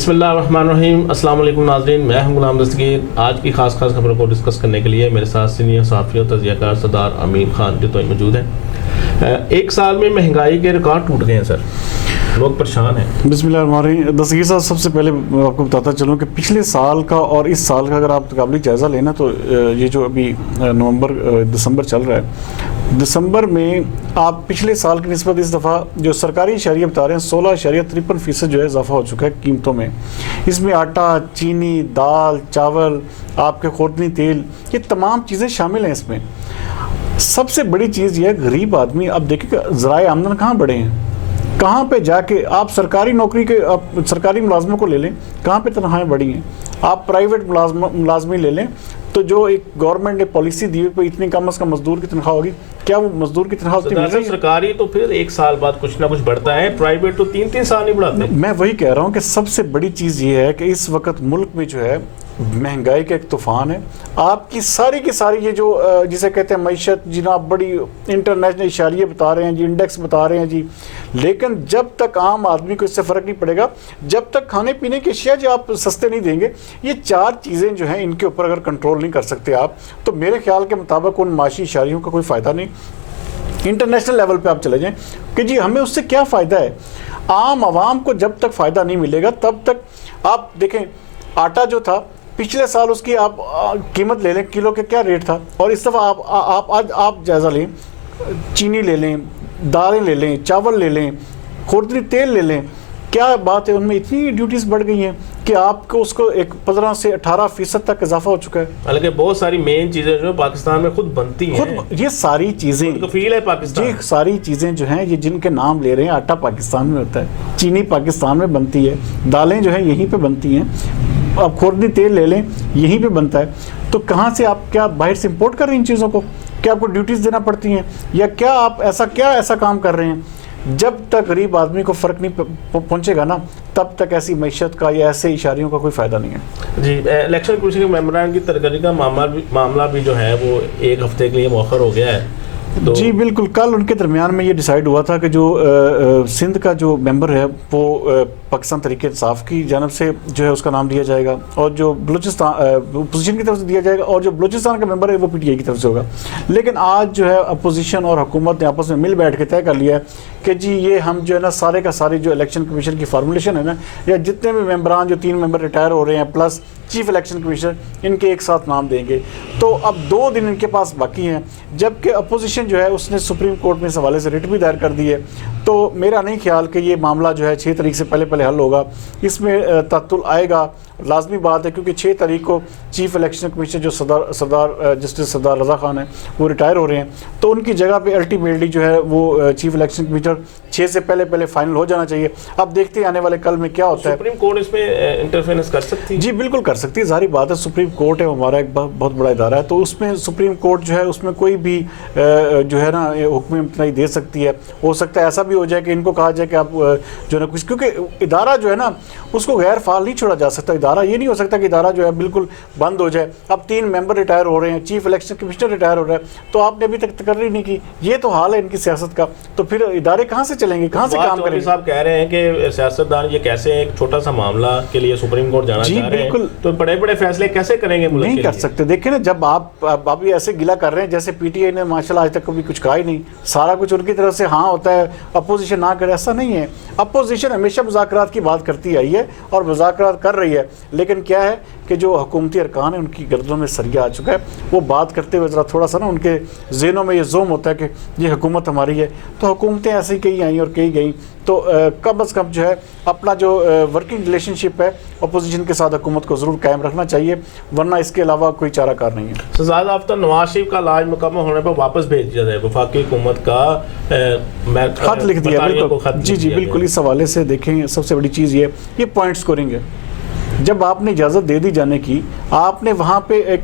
بسم اللہ الرحمن الرحیم. السلام علیکم ناظرین, میں ہوں غلام دستگیر. آج کی خاص خبروں کو ڈسکس کرنے کے لیے میرے ساتھ سینئر صحافی اور تجزیہ کار سردار امین خان جو تو موجود ہیں. ایک سال میں مہنگائی کے ریکارڈ ٹوٹ گئے ہیں سر, لوگ پریشان ہیں. بسم اللہ الرحمن الرحیم. دستگیر صاحب, سب سے پہلے آپ کو بتاتا چلوں کہ پچھلے سال کا اور اس سال کا اگر آپ تقابلی جائزہ لینا تو یہ جو ابھی دسمبر چل رہا ہے, دسمبر میں آپ پچھلے سال کی نسبت اس دفعہ جو سرکاری اشاریہ بتا رہے ہیں 16.53% جو ہے اضافہ ہو چکا ہے قیمتوں میں. اس میں آٹا, چینی, دال, چاول, آپ کے خوردنی تیل, یہ تمام چیزیں شامل ہیں اس میں. سب سے بڑی چیز یہ ہے غریب آدمی, اب دیکھیں کہ ذرائع آمدن کہاں بڑھے ہیں, کہاں پہ جا کے آپ سرکاری نوکری کے سرکاری ملازموں کو لے لیں, کہاں پہ تنخواہیں بڑھی ہیں. آپ پرائیویٹ ملازمی لے لیں تو جو ایک گورنمنٹ نے پالیسی دی ہوئی اتنی کم از کم مزدور کی تنخواہ ہوگی, کیا وہ مزدور کی تنخواہ اتنی مل رہی ہے؟ سرکاری تو پھر ایک سال بعد کچھ نہ کچھ بڑھتا ہے, پرائیویٹ تو 3 سال نہیں بڑھاتے. میں وہی کہہ رہا ہوں کہ سب سے بڑی چیز یہ ہے کہ اس وقت ملک میں جو ہے مہنگائی کا ایک طوفان ہے. آپ کی ساری یہ جو جسے کہتے ہیں معیشت, جناب بڑی انٹرنیشنل اشاریے بتا رہے ہیں جی, انڈیکس بتا رہے ہیں جی, لیکن جب تک عام آدمی کو اس سے فرق نہیں پڑے گا, جب تک کھانے پینے کی اشیاء جو آپ سستے نہیں دیں گے, یہ 4 چیزیں جو ہیں ان کے اوپر اگر کنٹرول نہیں کر سکتے آپ, تو میرے خیال کے مطابق ان معاشی اشاریوں کا کوئی فائدہ نہیں. انٹرنیشنل لیول پہ آپ چلے جائیں کہ جی ہمیں اس سے کیا فائدہ ہے. عام عوام کو جب تک فائدہ نہیں ملے گا تب تک آپ دیکھیں, آٹا جو تھا پچھلے سال اس کی آپ قیمت لے لیں, کلو کے کیا ریٹ تھا, اور اس دفعہ آپ جائزہ لیں, چینی لے لیں, دالیں لے لیں, چاول لے لیں, خوردنی تیل لے لیں, کیا بات ہے, ان میں اتنی ڈیوٹیز بڑھ گئی ہیں کہ آپ کو اس کو ایک 15 سے 18% تک اضافہ ہو چکا ہے. حالانکہ بہت ساری مین چیزیں جو پاکستان میں خود بنتی ہیں, یہ ساری چیزیں کفیل ہے پاکستان. یہ ساری چیزیں جو ہیں, یہ جن کے نام لے رہے ہیں, آٹا پاکستان میں ہوتا ہے, چینی پاکستان میں بنتی ہے, دالیں جو ہیں یہیں پہ بنتی ہیں, آپ خوردنی تیل لے لیں یہیں پہ بنتا ہے. تو کہاں سے آپ کیا باہر سے امپورٹ کر رہے ہیں ان چیزوں کو, کیا آپ کو ڈیوٹیز دینا پڑتی ہیں, یا کیا آپ ایسا کام کر رہے ہیں. جب تک غریب آدمی کو فرق نہیں پہنچے گا نا, تب تک ایسی معیشت کا یا ایسے اشاریوں کا کوئی فائدہ نہیں ہے. جی, الیکشن کمیشن کے ممبران کی ترقی کا معاملہ بھی جو ہے وہ 1 ہفتے کے لیے مؤخر ہو گیا ہے. جی بالکل, کل ان کے درمیان میں یہ ڈیسائیڈ ہوا تھا کہ جو سندھ کا جو ممبر ہے وہ پاکستان تحریک انصاف کی جانب سے جو ہے اس کا نام دیا جائے گا, اور جو بلوچستان اپوزیشن کی طرف سے دیا جائے گا, اور جو بلوچستان کا ممبر ہے وہ پی ٹی آئی کی طرف سے ہوگا. لیکن آج جو ہے اپوزیشن اور حکومت نے آپس میں مل بیٹھ کے طے کر لیا ہے کہ جی یہ ہم جو ہے نا سارے کا سارے جو الیکشن کمیشن کی فارمولیشن ہے نا, یا جتنے بھی ممبران جو 3 ممبر ریٹائر ہو رہے ہیں پلس چیف الیکشن کمیشنر, ان کے ایک ساتھ نام دیں گے. تو اب 2 دن ان کے پاس باقی ہیں, جبکہ اپوزیشن جو ہے اس نے سپریم کورٹ میں اس حوالے سے ریٹ بھی دائر کر دی ہے. تو میرا نہیں خیال کہ یہ معاملہ جو ہے 6 تاریخ سے پہلے حل ہوگا. اس میں تعطل آئے گا, لازمی بات ہے, کیونکہ 6 تاریخ کو چیف الیکشن کمیشنر جو جسٹس سردار رضا خان ہیں وہ ریٹائر ہو رہے ہیں, تو ان کی جگہ پہ الٹیمیٹلی جو ہے وہ چیف الیکشن کمیشنر 6 سے پہلے فائنل ہو جانا چاہیے. اب دیکھتے ہیں آنے والے کل میں کیا ہوتا ہے. سپریم کورٹ اس میں انٹرفیرنس کر سکتی ہے؟ جی بالکل کر سکتی ہے, ظاہری بات ہے, سپریم کورٹ ہے ہمارا ایک بہت بڑا ادارہ ہے, تو اس میں سپریم کورٹ جو ہے اس میں کوئی بھی جو ہے نا حکم امتناعی دے سکتی ہے. ہو سکتا ہے ایسا بھی ہو جائے کہ ان کو کہا جائے کہ آپ جو ہے نا کچھ, کیونکہ ادارہ جو ہے نا اس کو غیر فعال نہیں چھوڑا جا سکتا. ادارہ یہ نہیں ہو سکتا کہ ادارہ جو ہے بالکل بند ہو جائے. اب 3 ممبر ریٹائر ہو رہے ہیں, چیف الیکشن کمشنر ریٹائر ہو رہا ہے, تو آپ نے ابھی تک تقرری نہیں کی. یہ تو حال ہے ان کی سیاست کا, تو پھر ادارے کہاں سے چلیں گے, کہاں سے کام کریں گے. صاحب کہہ رہے ہیں کہ سیاستدان یہ کیسے ایک چھوٹا سا معاملہ کے لیے سپریم کورٹ جانا چاہ رہے ہیں, تو بڑے فیصلے کیسے کریں گے ملک کے لیے؟ نہیں کر سکتے. دیکھیں نا, جب آپ بھی ایسے گلا کر رہے ہیں جیسے پی ٹی آئی نے ماشاءاللہ آج تک کبھی کچھ کہا ہی نہیں, سارا کچھ ان کی طرف سے ہاں ہوتا ہے, اپوزیشن نہ کرے, ایسا نہیں ہے. اپوزیشن ہمیشہ مذاکرات کی بات کرتی آئی ہے اور مذاکرات کر رہی ہے, لیکن کیا ہے کہ جو حکومتی ارکان ہیں ان کی گردنوں میں سریا آ چکا ہے. وہ بات کرتے ہوئے ذرا تھوڑا سا نا ان کے ذہنوں میں یہ زوم ہوتا ہے کہ یہ حکومت ہماری ہے. تو حکومتیں ایسے ہی کئی آئیں اور کئی گئیں, تو کم از کم جو ہے اپنا جو ورکنگ ریلیشن شپ ہے اپوزیشن کے ساتھ حکومت کو ضرور قائم رکھنا چاہیے, ورنہ اس کے علاوہ کوئی چارہ کار نہیں ہے. سزا یافتہ نواز شریف کا علاج مکمل ہونے پر واپس بھیج دیا جائے, وفاقی حکومت کا خط لکھ دیا. بالکل جی بالکل. اس حوالے سے دیکھیں سب سے بڑی چیز یہ پوائنٹ اسکورنگ ہے. جب آپ نے اجازت دے دی جانے کی, آپ نے وہاں پہ ایک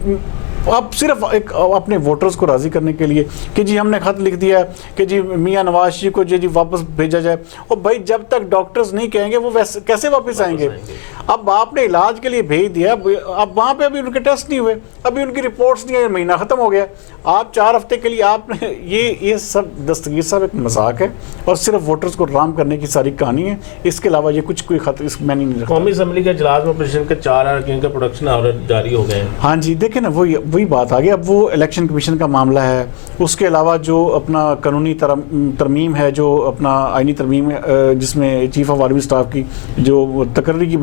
اب صرف ایک اپنے ووٹرز کو راضی کرنے کے لیے کہ جی ہم نے خط لکھ دیا ہے کہ جی میاں نواز جی کو جی واپس بھیجا جائے. اور بھائی جب تک ڈاکٹرز نہیں کہیں گے وہ کیسے واپس آئیں گے؟ اب آپ نے علاج کے لیے بھیج دیا, اب وہاں پہ ابھی ان کے ٹیسٹ نہیں ہوئے, ابھی ان کی رپورٹس نہیں آئی, مہینہ ختم ہو گیا. آپ 4 ہفتے کے لیے آپ نے یہ سب دستگیر صاحب ایک مذاق ہے اور صرف ووٹرز کو رام کرنے کی ساری کہانی ہے. اس کے علاوہ یہ کچھ کوئی خط اس میں نہیں رکھتا. قومی اسمبلی کے اجلاس میں اپوزیشن کے 4 اراکین کا پروڈکشن آرڈر جاری ہو گئے ہیں. ہاں جی دیکھیں نا وہی بات آ گئی. اب وہ الیکشن کمیشن کا معاملہ ہے, اس کے علاوہ جو اپنا قانونی ترمیم ہے, جو اپنا آئینی ترمیم ہے جس میں چیف آف آرمی اسٹاف کی جو تقرری کی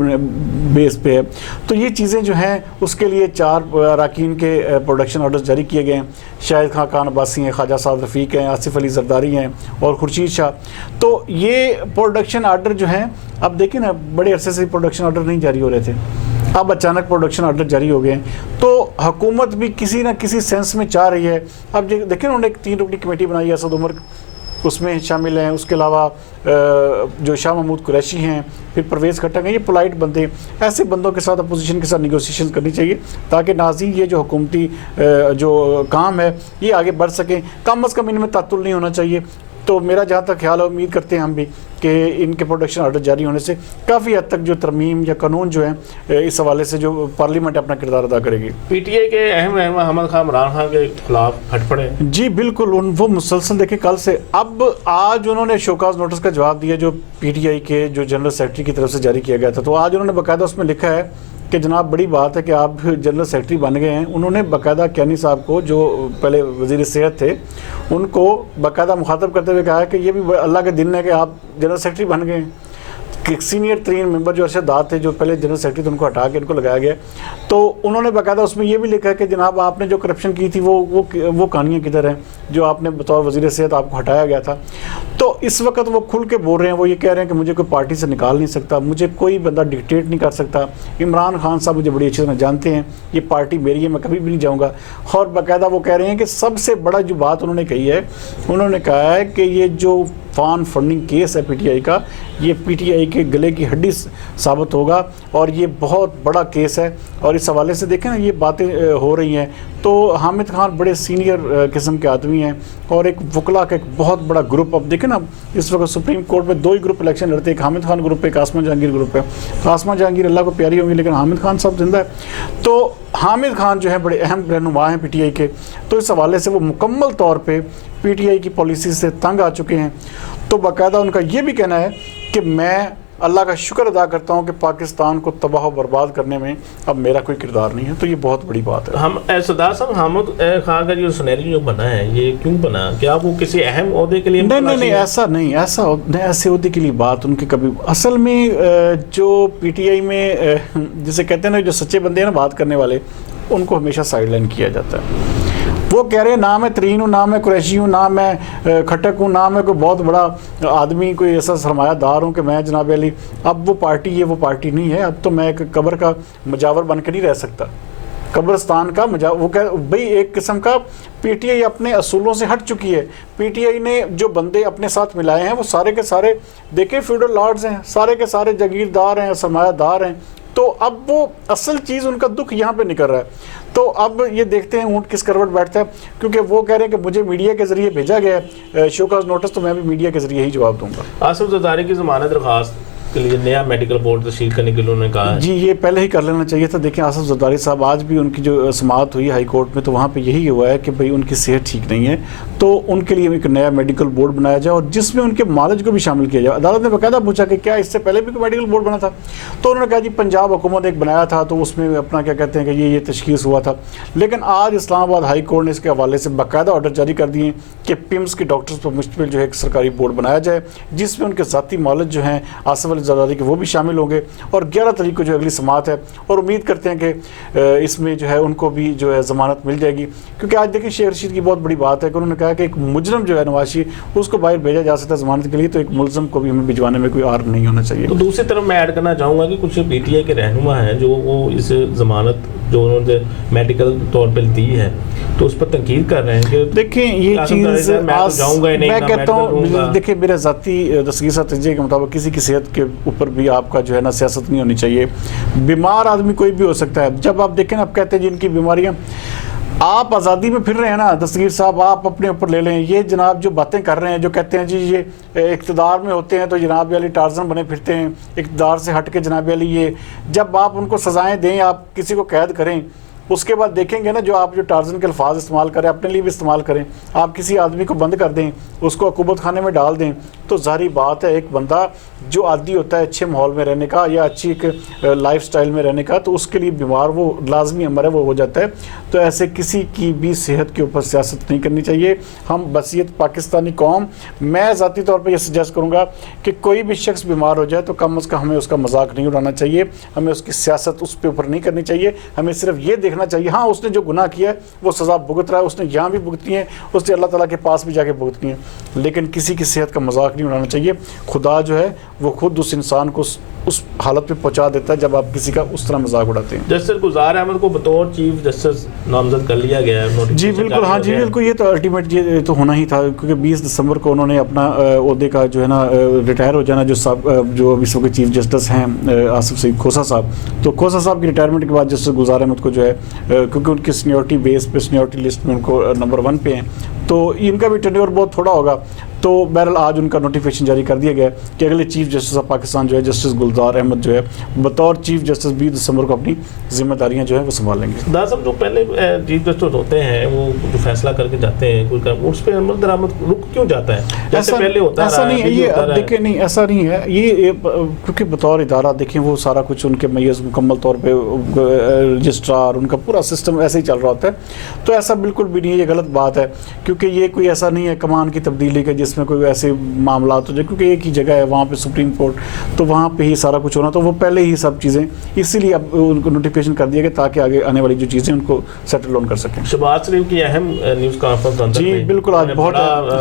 بیس پہ ہے, تو یہ چیزیں جو ہیں اس کے لیے 4 اراکین کے پروڈکشن آرڈرز جاری کیے گئے ہیں. شاہد خان عباسی ہیں, خواجہ سعد رفیق ہیں, آصف علی زرداری ہیں اور خورشید شاہ. تو یہ پروڈکشن آرڈر جو ہیں, اب دیکھیں نا بڑے عرصے سے پروڈکشن آرڈر نہیں جاری ہو رہے تھے, اب اچانک پروڈکشن آرڈر جاری ہو گئے ہیں. تو حکومت بھی کسی نہ کسی سینس میں چاہ رہی ہے. اب دیکھیں انہوں نے ایک 3 رکنی کمیٹی بنائی ہے, اسد عمر اس میں شامل ہیں, اس کے علاوہ جو شاہ محمود قریشی ہیں, پھر پرویز کھٹک ہیں. یہ پولائٹ بندے, ایسے بندوں کے ساتھ اپوزیشن کے ساتھ نیگوسیشن کرنی چاہیے تاکہ ناظرین یہ جو حکومتی جو کام ہے یہ آگے بڑھ سکیں. کم از کم ان میں تعطل نہیں ہونا چاہیے. تو میرا جہاں تک خیال ہے, امید کرتے ہیں ہم بھی کہ ان کے پروڈکشن آرڈر جاری ہونے سے کافی حد تک جو ترمیم یا قانون جو ہیں اس حوالے سے جو پارلیمنٹ اپنا کردار ادا کرے گی. پی ٹی آئی کے اہم رہنما احمد خان عمران خان کے خلاف ہٹ پڑے. جی بالکل, وہ مسلسل دیکھیں کل سے. اب آج انہوں نے شوکاز نوٹس کا جواب دیا جو پی ٹی آئی کے جو جنرل سیکرٹری کی طرف سے جاری کیا گیا تھا. تو آج انہوں نے باقاعدہ اس میں لکھا ہے کہ جناب بڑی بات ہے کہ آپ جنرل سیکرٹری بن گئے ہیں. انہوں نے باقاعدہ کیانی صاحب کو جو پہلے وزیر صحت تھے ان کو باقاعدہ مخاطب کرتے ہوئے کہا ہے کہ یہ بھی اللہ کے دن ہے کہ آپ جنرل سیکرٹری بن گئے ہیں. سینئر ترین ممبر جو ارشد داد تھے جو پہلے جنرل سیکرٹری تھے ان کو ہٹا کے ان کو لگایا گیا. تو انہوں نے باقاعدہ اس میں یہ بھی لکھا ہے کہ جناب آپ نے جو کرپشن کی تھی وہ کہانیاں کدھر ہیں جو آپ نے بطور وزیر صحت آپ کو ہٹایا گیا تھا. تو اس وقت وہ کھل کے بول رہے ہیں, وہ یہ کہہ رہے ہیں کہ مجھے کوئی پارٹی سے نکال نہیں سکتا, مجھے کوئی بندہ ڈکٹیٹ نہیں کر سکتا. عمران خان صاحب مجھے بڑی اچھی طرح جانتے ہیں, یہ پارٹی میری ہے, میں کبھی بھی نہیں جاؤں گا. اور باقاعدہ وہ کہہ رہے ہیں کہ سب سے بڑا جو بات انہوں نے کہی ہے, انہوں نے کہا ہے کہ یہ جو فان فنڈنگ کیس ہے پی ٹی آئی کا, یہ پی ٹی آئی کے گلے کی ہڈی ثابت ہوگا اور یہ بہت بڑا کیس ہے. اور اس حوالے سے دیکھیں نا یہ باتیں ہو رہی ہیں. تو حامد خان بڑے سینئر قسم کے آدمی ہیں اور ایک وکلا کا ایک بہت بڑا گروپ. اب دیکھیں نا اس وقت سپریم کورٹ میں 2 ہی گروپ الیکشن لڑتے ہیں, ایک حامد خان گروپ ہے, ایک آسما جہانگیر گروپ ہے. آسما جہانگیر اللہ کو پیاری ہوں گی لیکن حامد خان صاحب زندہ ہے. تو حامد خان جو ہیں بڑے اہم رہنما ہیں پی ٹی آئی کے. تو اس حوالے سے وہ مکمل طور پہ پی ٹی آئی کی پالیسی سے تنگ آ چکے ہیں. تو باقاعدہ ان کا یہ بھی کہنا ہے کہ میں اللہ کا شکر ادا کرتا ہوں کہ پاکستان کو تباہ و برباد کرنے میں اب میرا کوئی کردار نہیں ہے. تو یہ بہت بڑی بات ہے. ہم سردار صاحب حامد خان کا جو سنہری جو بنا ہے یہ کیوں بنا؟ کیا وہ کسی اہم عہدے کے لیے؟ نہیں ایسا نہیں, ایسے عہدے کے لیے بات ان کے کبھی. اصل میں جو پی ٹی آئی میں جسے کہتے ہیں نا جو سچے بندے ہیں نا بات کرنے والے, ان کو ہمیشہ سائڈ لائن کیا جاتا ہے. وہ کہہ رہے ہیں نہ میں ترین ہوں, نہ میں قریشی ہوں, نہ میں کھٹک ہوں, نہ میں کوئی بہت بڑا آدمی کوئی ایسا سرمایہ دار ہوں کہ میں جناب علی اب وہ پارٹی یہ وہ پارٹی نہیں ہے. اب تو میں ایک قبر کا مجاور بن کے نہیں رہ سکتا, قبرستان کا مجاور. وہ کہ بھئی ایک قسم کا پی ٹی آئی اپنے اصولوں سے ہٹ چکی ہے. پی ٹی آئی نے جو بندے اپنے ساتھ ملائے ہیں وہ سارے کے سارے دیکھیں فیوڈل لارڈز ہیں, سارے کے سارے جاگیردار ہیں, سرمایہ دار ہیں. تو اب وہ اصل چیز ان کا دکھ یہاں پہ نکل رہا ہے. تو اب یہ دیکھتے ہیں اونٹ کس کروٹ بیٹھتا ہے, کیونکہ وہ کہہ رہے ہیں کہ مجھے میڈیا کے ذریعے بھیجا گیا ہے شوکاز نوٹس, تو میں بھی میڈیا کے ذریعے ہی جواب دوں گا. آصف زرداری کی ضمانت درخواست کے لیے نیا میڈیکل بورڈ تشکیل کرنے کے لیے انہوں نے کہا ہے. جی یہ پہلے ہی کر لینا چاہیے تھا. دیکھیں آصف زرداری صاحب آج بھی ان کی جو سماعت ہوئی ہائی کورٹ میں تو وہاں پہ یہی ہوا ہے کہ بھئی ان کی صحت ٹھیک نہیں ہے, تو ان کے لیے ایک نیا میڈیکل بورڈ بنایا جائے اور جس میں ان کے معالج کو بھی شامل کیا جائے. عدالت نے باقاعدہ پوچھا کہ کیا اس سے پہلے بھی کوئی میڈیکل بورڈ بنا تھا, تو انہوں نے کہا جی پنجاب حکومت ایک بنایا تھا تو اس میں اپنا کیا کہتے ہیں کہ یہ تشخیص ہوا تھا. لیکن آج اسلام آباد ہائی کورٹ نے اس کے حوالے سے باقاعدہ آرڈر جاری کر دیے کہ پمس کے ڈاکٹرز پر مشتمل جو ہے ایک سرکاری بورڈ بنایا جائے جس میں ان کے ذاتی معالج جو ہیں آصف علی زرداری کے وہ بھی شامل ہوں گے. اور 11 تاریخ کو جو اگلی سماعت ہے اور امید کرتے ہیں کہ اس میں جو ہے ان کو بھی جو ہے ضمانت مل جائے گی. کیونکہ آج دیکھیں شیخ رشید کی بہت بڑی بات ہے کہ انہوں نے کہا کہ ایک مجرم جو ہے نواز شریف اس کو باہر بھیجا جا سکتا ہے ضمانت کے لیے, تو ایک ملزم کو بھی ہمیں بھجوانے میں کوئی عارض نہیں ہونا چاہیے. تو دوسری طرف میں ایڈ کرنا چاہوں گا کہ کچھ پی ٹی آئی کے رہنما ہیں جو وہ اس ضمانت جو انہوں نے میڈیکل طور پہ دی ہے تو اس پر تنقید کر رہے ہیں کہ دیکھیں یہ چیز میں کہتا ہوں, دیکھیں میرے ذاتی دستگیر تجزیے کے مطابق کسی کی صحت کے اوپر بھی آپ کا جو ہے نا سیاست نہیں ہونی چاہیے. بیمار آدمی کوئی بھی ہو سکتا ہے. جب آپ دیکھیں نا آپ کہتے ہیں جن کی بیماریاں آپ آزادی میں پھر رہے ہیں نا دستگیر صاحب, آپ اپنے اوپر لے لیں. یہ جناب جو باتیں کر رہے ہیں, جو کہتے ہیں جی یہ اقتدار میں ہوتے ہیں تو جناب علی ٹارزن بنے پھرتے ہیں, اقتدار سے ہٹ کے جناب علی یہ, جب آپ ان کو سزائیں دیں, آپ کسی کو قید کریں, اس کے بعد دیکھیں گے نا جو آپ جو ٹارزن کے الفاظ استعمال کریں اپنے لیے بھی استعمال کریں, آپ کسی آدمی کو بند کر دیں, اس کو عقوبت خانے میں ڈال دیں, تو ظاہری بات ہے ایک بندہ جو عادی ہوتا ہے اچھے ماحول میں رہنے کا یا اچھی ایک لائف سٹائل میں رہنے کا, تو اس کے لیے بیمار وہ لازمی امر ہے, وہ ہو جاتا ہے. تو ایسے کسی کی بھی صحت کے اوپر سیاست نہیں کرنی چاہیے. ہم بصیت پاکستانی قوم, میں ذاتی طور پہ یہ سجیسٹ کروں گا کہ کوئی بھی شخص بیمار ہو جائے تو کم از کم ہمیں اس کا مذاق نہیں اڑانا چاہیے, ہمیں اس کی سیاست اس پہ اوپر نہیں کرنی چاہیے. ہمیں صرف یہ دیکھنا چاہیے ہاں اس نے جو گناہ کیا ہے وہ سزا بھگت رہا ہے, اس نے یہاں بھی بھگتنی ہے, اس نے اللہ تعالیٰ کے پاس بھی جا کے بھگتنی ہے, لیکن کسی کی صحت کا مذاق نہیں اڑانا چاہیے. خدا جو ہے وہ خود اس انسان کو اس حالت پہ پہنچا دیتا ہے جب آپ کسی کا اس طرح مذاق اڑاتے ہیں. جسٹس گلزار احمد کو بطور چیف جسٹس نامزد کر لیا گیا ہے. جی بالکل, ہاں جی بالکل, یہ تو الٹیمیٹ یہ تو ہونا ہی تھا, کیونکہ 20 دسمبر کو انہوں نے اپنا عہدے کا جو ہے نا ریٹائر ہو جانا. جو ابھی اس وقت چیف جسٹس ہیں آصف سعید کھوسہ صاحب, تو کھوسہ صاحب کی ریٹائرمنٹ کے بعد جسٹس گلزار احمد کو جو ہے کیونکہ ان کی سینیورٹی بیس پہ سینیورٹی لسٹ میں ان کو نمبر 1 پہ ہیں, تو ان کا بھی ٹینیور بہت تھوڑا ہوگا. تو بہرحال آج ان کا نوٹیفیکیشن جاری کر دیا گیا کہ اگلے چیف جسٹس آف پاکستان جو ہے جسٹس گلزار احمد جو ہے بطور چیف جسٹس 20 دسمبر کو اپنی ذمہ داریاں جو ہے وہ سنبھال لیں گے. دا صاحب جو پہلے چیف جسٹس ہوتے ہیں وہ جو فیصلہ کر کے جاتے ہیں اس پہ عمل درآمد رک کیوں جاتا ہے جیسے پہلے ہوتا ہے؟ ایسا نہیں ہے یہ, دیکھیں نہیں ایسا نہیں ہے یہ, کیونکہ بطور ادارہ دیکھیں وہ سارا کچھ ان کے میز مکمل طور پہ رجسٹرار ان کا پورا سسٹم ایسے ہی چل رہا ہوتا ہے. تو ایسا بالکل بھی نہیں ہے, یہ غلط بات ہے, کیونکہ یہ کوئی ایسا نہیں ہے کمان کی تبدیلی کا جس میں کوئی ایسے معاملات ہو جائے, کیونکہ ایک ہی جگہ ہے وہاں پہ سپریم کورٹ, تو وہاں پہ ہی سارا کچھ ہونا, تو وہ پہلے ہی سب چیزیں اسی لیے اب ان کو نوٹیفیکیشن کر دیا گیا تاکہ آگے آنے والی جو چیزیں ان کو سیٹل آن کر سکیں. شہباز شریف کی اہم نیوز کانفرنس جی بالکل آج بہت,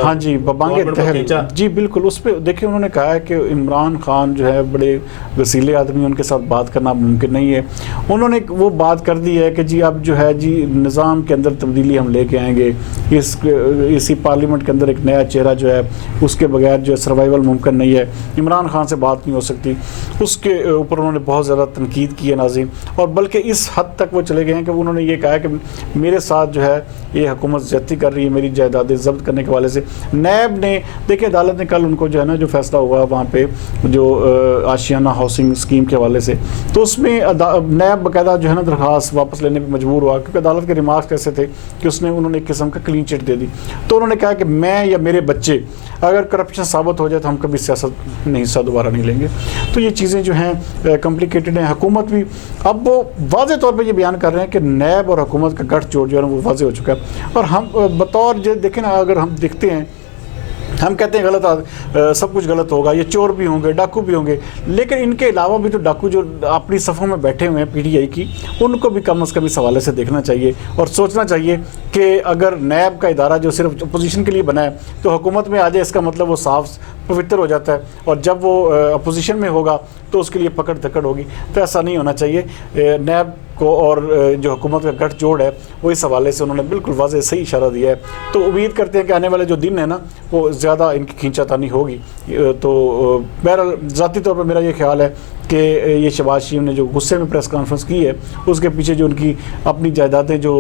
ہاں جی ببانگ تحل, جی بالکل, اس پہ دیکھیں انہوں نے کہا ہے کہ عمران خان جو ہے بڑے وسیلے آدمی, ان کے ساتھ بات کرنا ممکن نہیں ہے. انہوں نے وہ بات کر دی ہے کہ جی اب جو ہے جی نظام کے اندر تبدیلی ہم لے کے آئیں گے, اسی پارلیمنٹ کے اندر ایک نیا چہرہ جو ہے اس کے بغیر جو ہے سروائیول ممکن نہیں ہے, عمران خان سے بات نہیں ہو سکتی. اس کے اوپر انہوں نے بہت زیادہ تنقید کی ہے ناظرین, اور بلکہ اس حد تک وہ چلے گئے ہیں کہ انہوں نے یہ کہا کہ میرے ساتھ جو ہے یہ حکومت زیادتی کر رہی ہے میری جائیدادیں ضبط کرنے کے حوالے سے. نیب نے دیکھیں عدالت نے کل ان کو جو ہے نا جو فیصلہ ہوا وہاں پہ جو آشیانہ ہاؤسنگ اسکیم کے حوالے سے, تو اس میں نیب باقاعدہ جو ہے نا درخواست واپس لینے پہ مجبور ہوا, کیونکہ عدالت کے ریمارکس ایسے تھے کہ انہوں نے ایک قسم کا کلین چٹ دے دی. تو انہوں نے کہا کہ میں یا میرے بچے اگر کرپشن ثابت ہو جائے تو ہم کبھی سیاست میں حصہ دوبارہ نہیں لیں گے. تو یہ چیزیں جو ہیں کمپلیکیٹڈ ہیں. حکومت بھی اب وہ واضح طور پہ یہ بیان کر رہے ہیں کہ نیب اور حکومت کا گٹھ جوڑ جو ہے وہ واضح ہو چکا ہے. اور ہم بطور دیکھیں نا, اگر ہم دیکھتے ہیں ہم کہتے ہیں غلط سب کچھ غلط ہوگا, یہ چور بھی ہوں گے, ڈاکو بھی ہوں گے, لیکن ان کے علاوہ بھی تو ڈاکو جو اپنی صفوں میں بیٹھے ہوئے ہیں پی ٹی آئی کی, ان کو بھی کم از کم اس حوالے سے دیکھنا چاہیے اور سوچنا چاہیے کہ اگر نیب کا ادارہ جو صرف اپوزیشن کے لیے بنا ہے تو حکومت میں آ جائے, اس کا مطلب وہ صاف پوتر ہو جاتا ہے, اور جب وہ اپوزیشن میں ہوگا تو اس کے لیے پکڑ دھکڑ ہوگی. تو ایسا نہیں ہونا چاہیے. نیب کو اور جو حکومت کا گٹھ جوڑ ہے وہ اس حوالے سے انہوں نے بالکل واضح صحیح اشارہ دیا ہے. تو امید کرتے ہیں کہ آنے والے جو دن ہے نا وہ زیادہ ان کی کھینچا تانی ہوگی. تو بہرحال ذاتی طور پر میرا یہ خیال ہے کہ یہ شہباز شریف نے جو غصے میں پریس کانفرنس کی ہے اس کے پیچھے جو ان کی اپنی جائیدادیں جو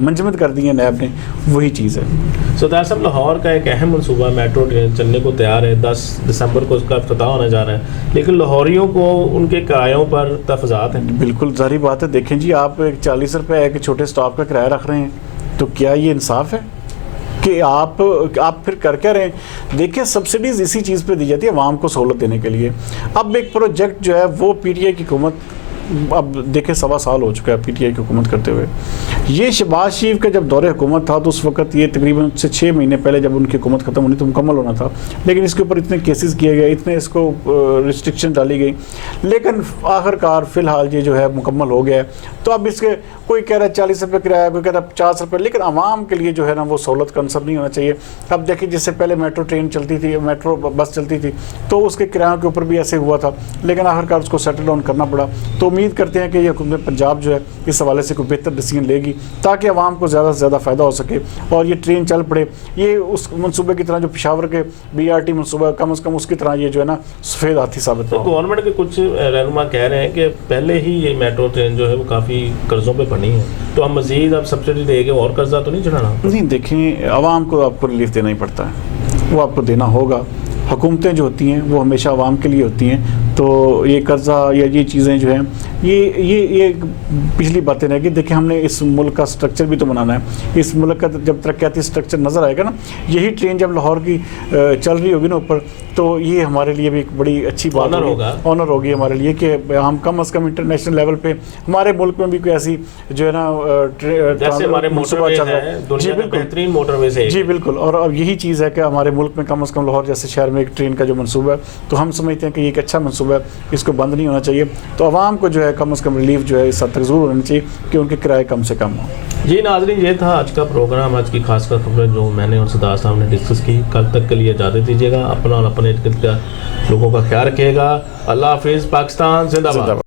منجمد کر دی ہیں نیب نے, وہی چیز ہے. سردار صاحب لاہور کا ایک اہم منصوبہ میٹرو ٹرین چلنے کو تیار ہے, 10 دسمبر کو اس کا افتتاح ہونے جا رہا ہے, لیکن لاہوریوں کو ان کے کرایوں پر تفاضات ہیں. بالکل ظاہری بات ہے. دیکھیں جی آپ 40 روپے ایک چھوٹے سٹاپ کا کرایہ رکھ رہے ہیں, تو کیا یہ انصاف ہے کہ آپ پھر کر کے رہے ہیں؟ دیکھیں سبسڈیز اسی چیز پہ دی جاتی ہے عوام کو سہولت دینے کے لیے. اب ایک پروجیکٹ جو ہے وہ پی ٹی آئی کی حکومت, اب دیکھیں 1.25 سال ہو چکا ہے پی ٹی آئی کی حکومت کرتے ہوئے. یہ شہباز شریف کا جب دور حکومت تھا تو اس وقت یہ تقریباً سے 6 مہینے پہلے جب ان کی حکومت ختم ہونی تو مکمل ہونا تھا, لیکن اس کے اوپر اتنے کیسز کیے گئے, اتنے اس کو ریسٹرکشن ڈالی گئی, لیکن آخر کار فی الحال یہ جو ہے مکمل ہو گیا ہے. تو اب اس کے کوئی کہہ رہا ہے 40 روپے کرایہ, کوئی کہہ رہا ہے 50 روپے, لیکن عوام کے لیے جو ہے نا وہ سہولت کا عنصر نہیں ہونا چاہیے. اب دیکھیں جس سے پہلے میٹرو ٹرین چلتی تھی, میٹرو بس چلتی تھی, تو اس کے کرایوں کے اوپر بھی ایسے ہوا تھا, لیکن آخر کار اس کو سیٹل ڈاؤن کرنا پڑا. تو امید کرتے ہیں کہ یہ حکومت پنجاب جو ہے اس حوالے سے کوئی بہتر ڈیسیجن لے گی تاکہ عوام کو زیادہ سے زیادہ فائدہ ہو سکے اور یہ ٹرین چل پڑے. یہ اس منصوبے کی طرح جو پشاور کے BRT منصوبہ کم از کم اس کی طرح یہ جو ہے نا سفید ہاتھی ثابت ہو. گورنمنٹ کے کچھ رہنما کہہ رہے ہیں کہ پہلے ہی یہ میٹرو ٹرین جو ہے وہ کافی قرضوں پہ بنی ہے, تو ہم مزید اب سبسڈی دے کے اور قرضہ تو نہیں چڑھانا؟ نہیں, دیکھیں عوام کو آپ کو ریلیف دینا ہی پڑتا ہے, وہ آپ کو دینا ہوگا. حکومتیں جو ہوتی ہیں وہ ہمیشہ عوام کے لیے ہوتی ہیں, تو یہ قرضہ یا یہ چیزیں جو ہیں یہ پچھلی باتیں رہ گئی. دیکھیں ہم نے اس ملک کا سٹرکچر بھی تو بنانا ہے. اس ملک کا جب ترقیاتی سٹرکچر نظر آئے گا نا, یہی ٹرین جب لاہور کی چل رہی ہوگی نا اوپر, تو یہ ہمارے لیے بھی ایک بڑی اچھی بات ہوگا, آنر ہوگی ہمارے لیے کہ ہم کم از کم انٹرنیشنل لیول پہ ہمارے ملک میں بھی کوئی ایسی جو ہے نا منصوبہ چل رہا ہے. جی بالکل, بہترین موٹر وے سے. جی بالکل, اور اب یہی چیز ہے کہ ہمارے ملک میں کم از کم لاہور جیسے شہر میں ایک ٹرین کا جو منصوبہ ہے, تو ہم سمجھتے ہیں کہ یہ ایک اچھا منصوبہ ہے, اس کو بند نہیں ہونا چاہیے. تو عوام کو جو ہے کم از کم ریلیف جو ہے اس حد تک ضرور ہونا چاہیے کہ ان کے کرائے کم سے کم ہوں. جی ناظرین, یہ تھا آج کا پروگرام, آج کی خاص خبریں جو میں نے اور صدار صاحب نے ڈسکس کی. کل تک کے لیے اجازت دیجیے گا. اپنا اور اپنے لوگوں کا خیال رکھیے گا. اللہ حافظ. پاکستان زندہ باد.